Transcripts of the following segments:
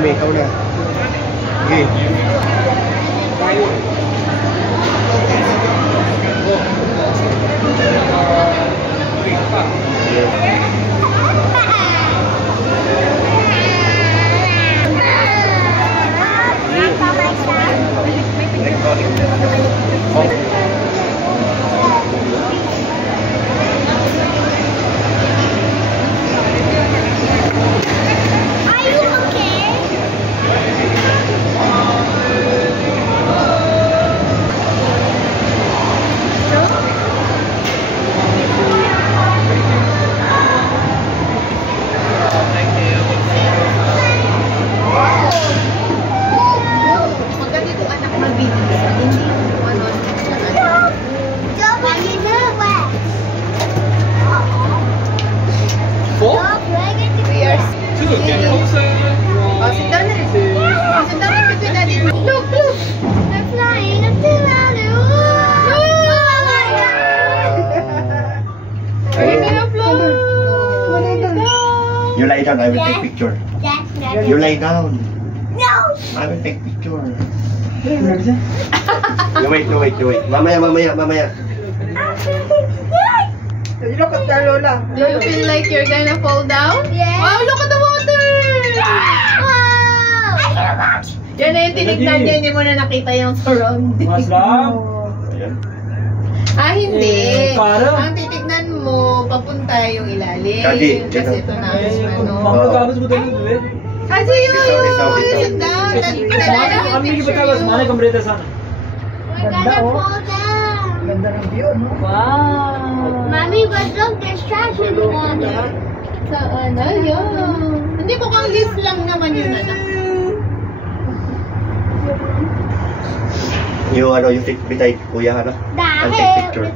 mami, ikaw na. Okay. You lie down, I will take picture. You lie down. No! I will take picture. You wait. Mamaya. You look at the Lola. Do you feel like you're gonna fall down? Yeah. Wow, look at the water! Wow! Yan na yung tinignan niya, hindi mo na nakita yung surrounding. Mas lang. Ah, hindi. Parang. Ang titignan mo, papunta yung ilalim. Kadi, Kasi ito na ano. Magkakanos mo tayo doon? Kasi yun, sit down. Kami kita mana kamreta sana. We're gonna fall down. Ganda ng view, no? Wow. Mommy, but look, there's trash in the water. Sa ano, yun. Hindi mo kang lift lang naman yun, anak. You take bitay, kuya, ano? I'll take picture.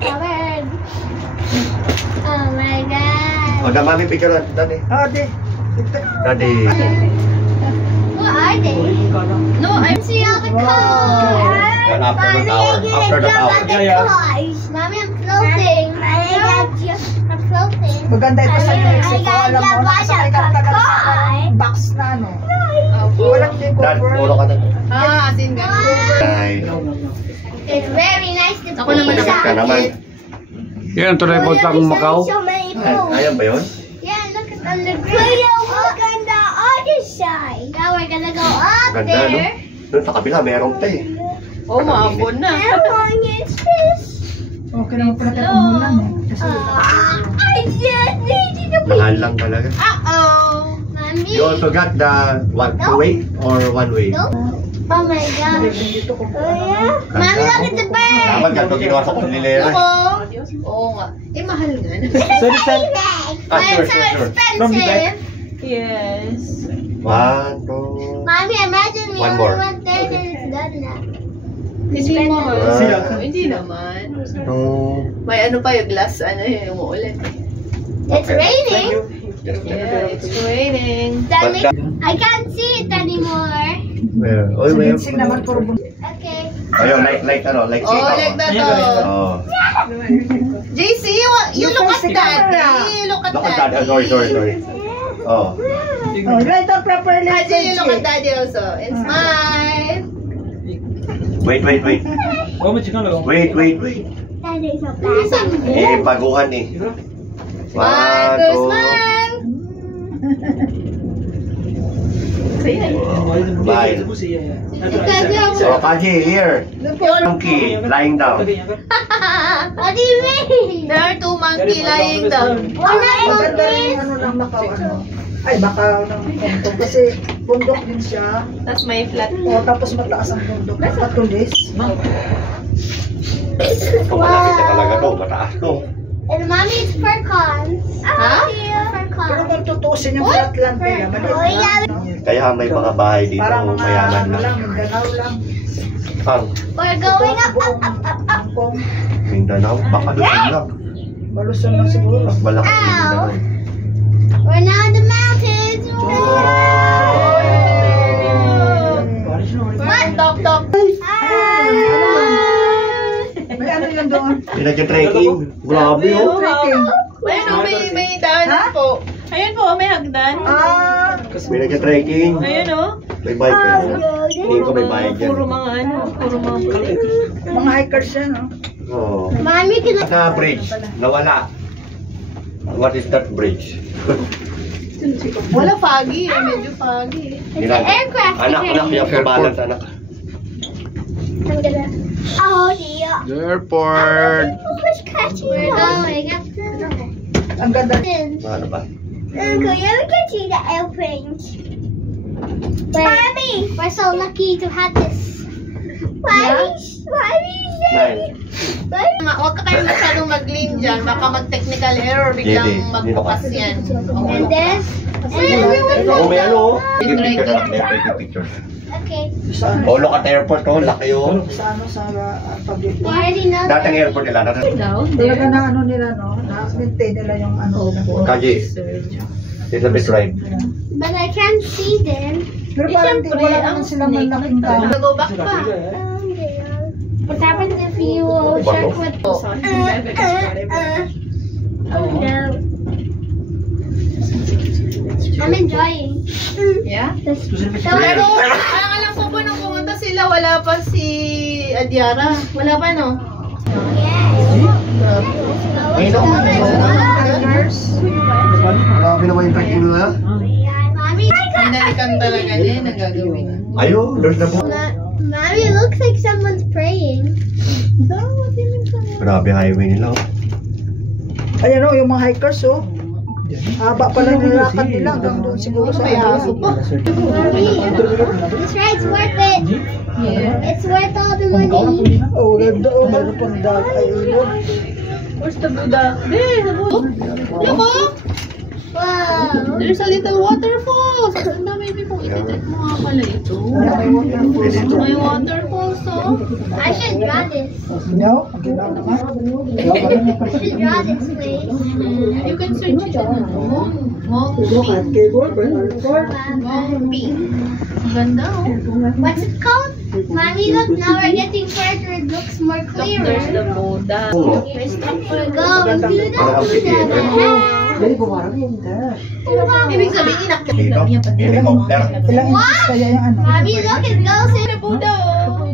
Oh my God. Oh, na mami picture Daddy. Ate. Daddy. What are they? No, I'm seeing all the cars. Yan, after the tower. After the tower. Mommy, I'm floating. I'm floating. Maganda ito sa Mexico. Alam mo, nakasakay ka tagal sa box na, no? Walang Dad, takeover. ulo ka na. Ah, as in ganun. Ay. It's very nice to Ako naman ka naman. Yan, tuloy po tayong Macau. Ayan ba yun? Yeah, look at on the ground. Look on the other side. Now we're gonna go up Ganda, no? there. Doon sa kabila, meron pa eh. Oh, maambon na. It's this. Okay naman pala tayo umulan, eh. Kasi I just needed to be. Mahal lang talaga. Uh-oh. Mommy. You also got the two way or one way? No. Oh my gosh. Oh yeah. Mommy, look at the bird. Dapat ganito ginawa sa kulilera. Ako. Oo nga. Eh, mahal nga. Sorry, sir. Ah, It's so sure. From the back? expensive. Yes. 1, 2. Mommy, imagine we One only more. went there and it's done now. Hindi naman. Hindi naman. 2. May ano pa yung glass, ano yung umuulan. It's raining. Yeah, it's raining. Daddy, I can't see it anymore. Oy, may. sinising naman puro bun. Okay. Ayun, like ano, like Oh, sitaw. like that. Oh. JC, you look at daddy. Look at Look at that. daddy. Sorry. Oh. Oh, right on properly. Haji, you look at daddy also. And smile. Wait. Oh, may chicken lang. Wait. Daddy's so bad. Eh, baguhan eh. 1, 2. Smile. Bye. So, Kaji, here. Monkey, lying down. What do you mean? There are two monkey lying down. Maganda rin yung ano lang Macau, ano. Ay, baka ng bundok. Kasi bundok din siya. Tapos may flat. O, tapos mataas ang bundok. Patulis. Ito, malaki na talaga to. Mataas to. And mommy's fur cons. Huh? Fur Pero cons. kung tutusin yung flatland nila, maliit lang. Kaya may mga bahay dito, Parang mga mayaman ano na. lang, Mindanao lang. Ang We're going up. Hongkong. Mindanao, baka doon lang. Maluson lang siguro. Mas malaki yung Ow. Mindanao. We're now in the mountains. Top. May ano yun doon? Pinag-trekking. Grabe oh. Trekking. Ayun o, may daanan po. Ayun po, may hagdan. Ah, Pinag-trekking. Ayun o. May bayad ka. Hindi ko may bayad yan. Puro mga ano, puro mga Mga hikers yan, no? Oo. Mommy can Sa bridge, nawala. What is that bridge? Wala foggy, medyo foggy. It's an aircraft. Anak, yung kabalance, anak. I'm gonna. Oh dear. The airport. Who's catching? We're going up Ang ganda. Ano ba? Uncle, you ever get see the airplanes? Mommy, we're so lucky to have this. Nine. Huwag ka kayo masyadong mag-lean dyan. Baka mag-technical error, biglang Hindi, magbukas yan. And this. Oh, may ano? Take a picture na. Take a picture. Okay. Sa Oh, look at the airport, oh. Laki oh. sa ano, sa pag-ibig. You already know. Dating airport nila. Talaga na ano nila, no? Na-maintain nila yung ano. Kaji. It's a bit right. But I can't see them. Pero parang di wala naman silang malaking tao. Go back pa. What happens if you check with? Oh no. I'm enjoying. Yeah? So Pero, parang alam ko po nung pumunta sila, wala pa si Adiara. Wala pa, no? Ay, no. Grabe naman yung trekking nila. Mommy, Hinalikan talaga niya, nagagawin. Ayun, there's the boat. Mommy, it looks like someone's praying. Grabe highway nila. oh. Ayan o, yung mga hikers, oh. Haba pala nilakad nila hanggang doon siguro sa May aso pa. Mommy, this ride's worth it. It's worth all the money. Oh, ganda, oh. Meron pang dag. Ay, ilog. Where's the Buddha? There, the Buddha. Look, oh! Wow. There's a little waterfall. Ang dami mo ititik mo nga pala ito. May waterfall, so. I should draw this. No? Ang ginawa naman. I should draw this way. You can search it on Mong Keyboard, keyboard. Ang ganda, oh. What's it called? Mommy, look, now we're getting further. It looks more clearer. There's the Buddha. Oo. We're going to the Parang ang Buddha. Ibig sabihin, Dito, helicopter. Ilang inches kaya yung ano? Mommy, look, it goes in the Buddha, oh.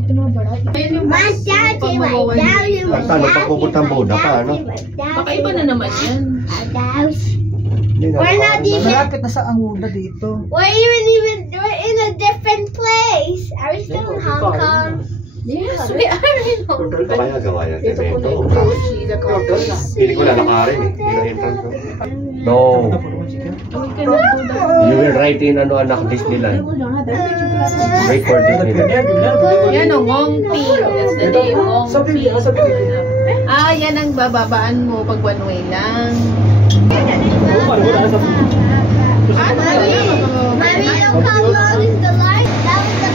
Ayun yung my dad and my dad and my Ay, paano dad pag pupuntang Buddha pa, ano? Baka iba na naman yan. We're not even. Malapit na sa Anguda dito. We're we're in a different place. Are we still in Hong Kong? Yes, we are in Hong Kong. Ito kaya gawa yan. Ito. The crocodile. Hindi ko lalakarin eh. Hindi na entrance ko. No. You will write in ano anak Disneyland. Wait for Disneyland. Yan o, Ngongpi. That's the name, Ngongpi. Ah, yan ang bababaan mo pag one way lang. Mommy, look how long is the line. That was the